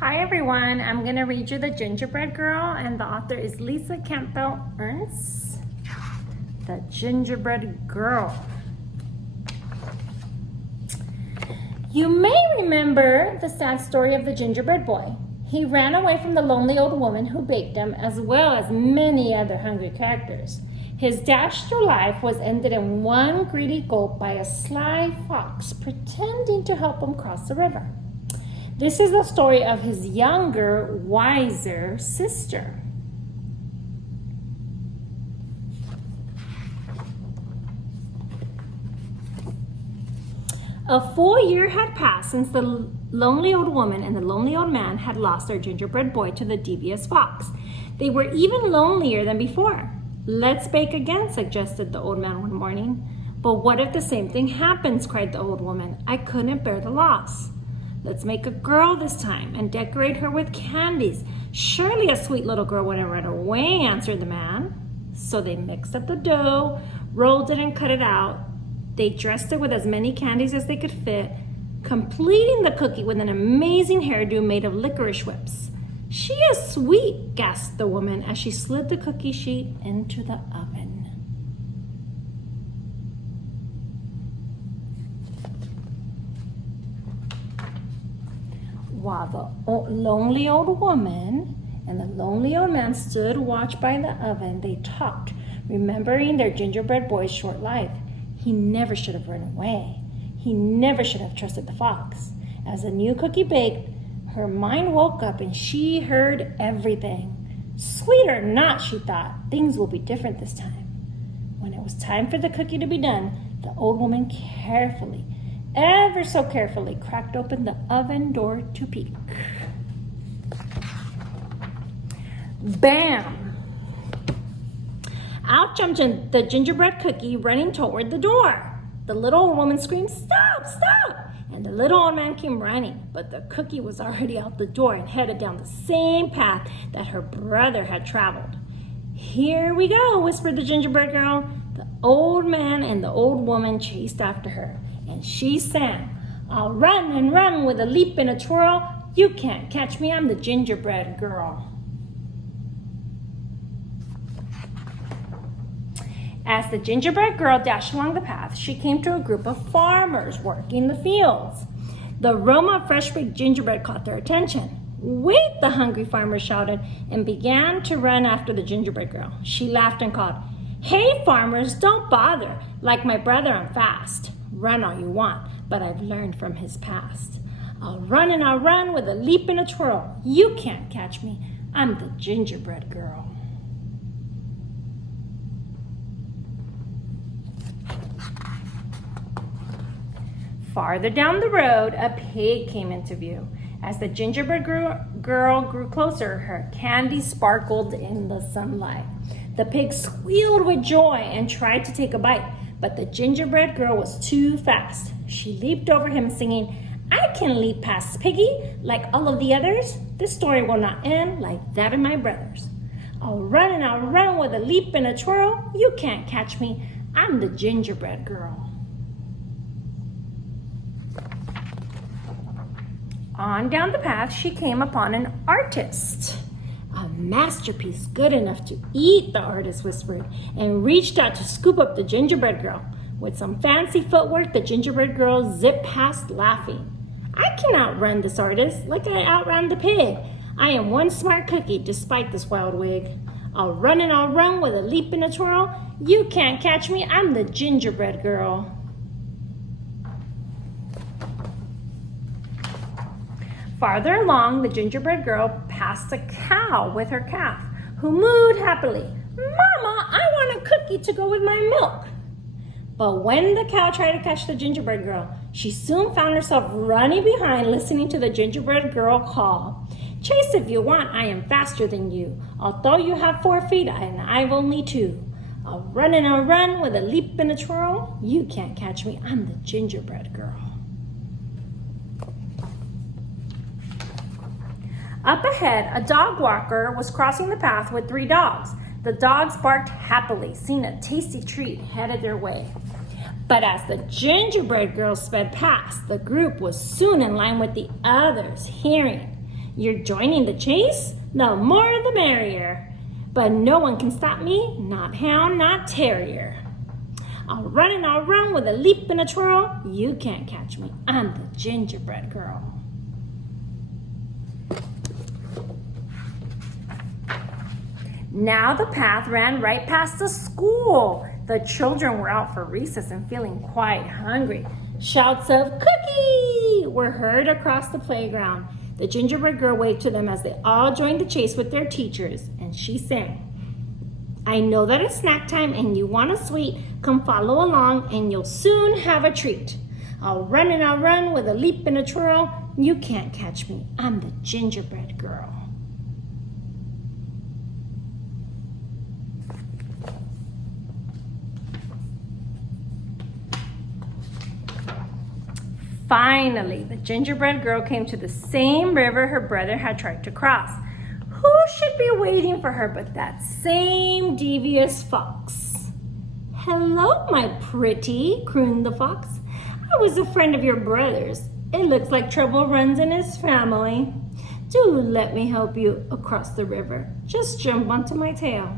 Hi everyone, I'm going to read you The Gingerbread Girl, and the author is Lisa Campbell Ernst. The Gingerbread Girl. You may remember the sad story of the gingerbread boy. He ran away from the lonely old woman who baked him, as well as many other hungry characters. His dash through life was ended in one greedy gulp by a sly fox pretending to help him cross the river. This is the story of his younger, wiser sister. A full year had passed since the lonely old woman and the lonely old man had lost their gingerbread boy to the devious fox. They were even lonelier than before. "Let's bake again," suggested the old man one morning. "But what if the same thing happens?" cried the old woman. "I couldn't bear the loss." "Let's make a girl this time and decorate her with candies. Surely a sweet little girl wouldn't run away," answered the man. So they mixed up the dough, rolled it and cut it out. They dressed it with as many candies as they could fit, completing the cookie with an amazing hairdo made of licorice whips. "She is sweet," gasped the woman as she slid the cookie sheet into the oven. While the lonely old woman and the lonely old man stood watch by the oven, they talked, remembering their gingerbread boy's short life. He never should have run away. He never should have trusted the fox. As the new cookie baked, her mind woke up and she heard everything. Sweet or not, she thought, things will be different this time. When it was time for the cookie to be done, the old woman carefully, ever so carefully, cracked open the oven door to peek. Bam! Out jumped the gingerbread cookie, running toward the door. The little old woman screamed, "Stop, stop!" And the little old man came running, but the cookie was already out the door and headed down the same path that her brother had traveled. "Here we go," whispered the gingerbread girl. The old man and the old woman chased after her, and she sang, "I'll run and run with a leap and a twirl. You can't catch me, I'm the gingerbread girl." As the gingerbread girl dashed along the path, she came to a group of farmers working the fields. The aroma of fresh baked gingerbread caught their attention. "Wait," the hungry farmer shouted, and began to run after the gingerbread girl. She laughed and called, "Hey farmers, don't bother. Like my brother, I'm fast. Run all you want, but I've learned from his past. I'll run with a leap and a twirl. You can't catch me, I'm the gingerbread girl." Farther down the road, a pig came into view. As the gingerbread girl grew closer, her candy sparkled in the sunlight. The pig squealed with joy and tried to take a bite, but the gingerbread girl was too fast. She leaped over him singing, "I can leap past Piggy like all of the others. This story will not end like that of my brothers. I'll run with a leap and a twirl. You can't catch me, I'm the gingerbread girl." On down the path, she came upon an artist. "A masterpiece good enough to eat," the artist whispered, and reached out to scoop up the gingerbread girl. With some fancy footwork, the gingerbread girl zipped past laughing. "I can outrun this artist like I outran the pig. I am one smart cookie despite this wild wig. I'll run with a leap and a twirl. You can't catch me, I'm the gingerbread girl." Farther along, the gingerbread girl passed a cow with her calf, who mooed happily, "Mama, I want a cookie to go with my milk." But when the cow tried to catch the gingerbread girl, she soon found herself running behind, listening to the gingerbread girl call, "Chase if you want, I am faster than you. Although you have 4 feet and I've only 2. I'll run with a leap and a twirl. You can't catch me, I'm the gingerbread girl." Up ahead, a dog walker was crossing the path with 3 dogs. The dogs barked happily, seeing a tasty treat headed their way. But as the gingerbread girl sped past, the group was soon in line with the others, hearing, You're joining the chase? The more the merrier. But no one can stop me, not hound, not terrier. I'll run and I'll run with a leap and a twirl. You can't catch me, I'm the gingerbread girl. Now the path ran right past the school. The children were out for recess and feeling quite hungry. Shouts of "Cookie!" were heard across the playground. The gingerbread girl waved to them as they all joined the chase with their teachers, and she sang, I know that it's snack time and you want a sweet. Come follow along and you'll soon have a treat. I'll run and I'll run with a leap and a twirl. You can't catch me, I'm the gingerbread girl. Finally, the gingerbread girl came to the same river her brother had tried to cross. Who should be waiting for her but that same devious fox? Hello, my pretty, crooned the fox. I was a friend of your brother's. It looks like trouble runs in his family. Do let me help you across the river. Just jump onto my tail.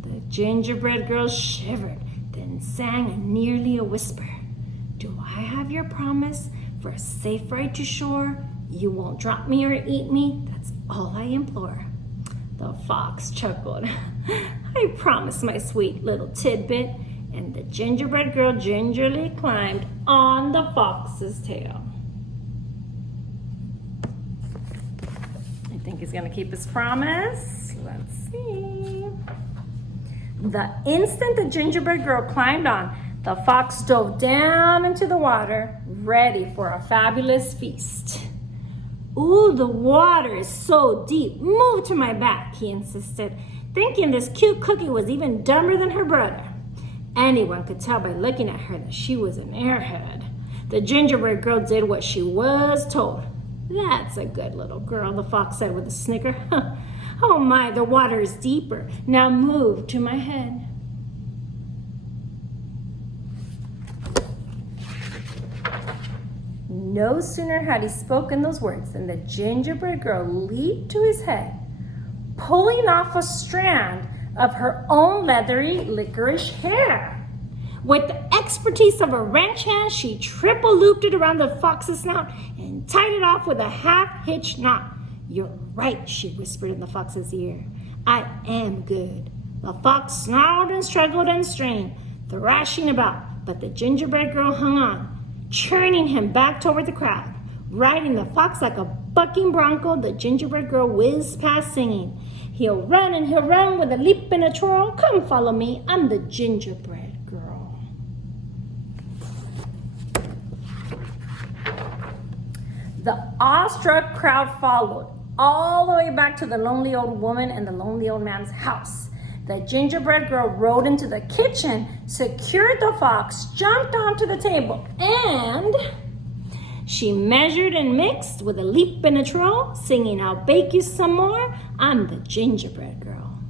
The gingerbread girl shivered, then sang in nearly a whisper. Do I have your promise for a safe ride to shore? You won't drop me or eat me, that's all I implore. The fox chuckled. I promise, my sweet little tidbit. And the gingerbread girl gingerly climbed on the fox's tail. I think he's gonna keep his promise. Let's see. The instant the gingerbread girl climbed on, the fox dove down into the water, ready for a fabulous feast. Ooh, the water is so deep. Move to my back, he insisted, thinking this cute cookie was even dumber than her brother. Anyone could tell by looking at her that she was an airhead. The gingerbread girl did what she was told. That's a good little girl, the fox said with a snicker. Oh my, the water is deeper. Now move to my head. No sooner had he spoken those words than the gingerbread girl leaped to his head, pulling off a strand of her own leathery licorice hair. With the expertise of a ranch hand, she triple-looped it around the fox's snout and tied it off with a half-hitch knot. You're right, she whispered in the fox's ear. I am good. The fox snarled and struggled and strained, thrashing about, but the gingerbread girl hung on, churning him back toward the crowd. Riding the fox like a bucking bronco, the gingerbread girl whizzed past singing. He'll run and he'll run with a leap and a twirl. Come follow me, I'm the gingerbread girl. The awestruck crowd followed all the way back to the lonely old woman and the lonely old man's house. The gingerbread girl rode into the kitchen, secured the fox, jumped onto the table, and she measured and mixed with a leap and a twirl, singing, I'll bake you some more, I'm the gingerbread girl.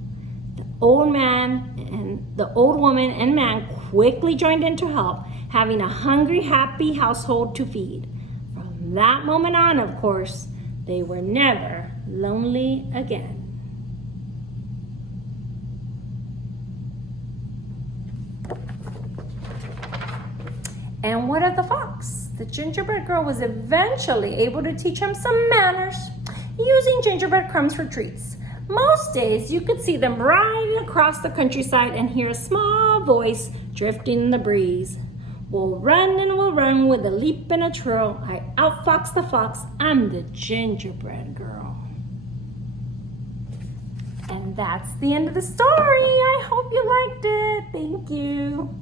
The old woman and man quickly joined in to help, having a hungry, happy household to feed. From that moment on, of course, they were never lonely again. And what of the fox? The gingerbread girl was eventually able to teach him some manners, using gingerbread crumbs for treats. Most days you could see them riding across the countryside and hear a small voice drifting in the breeze. We'll run and we'll run with a leap and a twirl. I outfox the fox, I'm the gingerbread girl. And that's the end of the story. I hope you liked it. Thank you.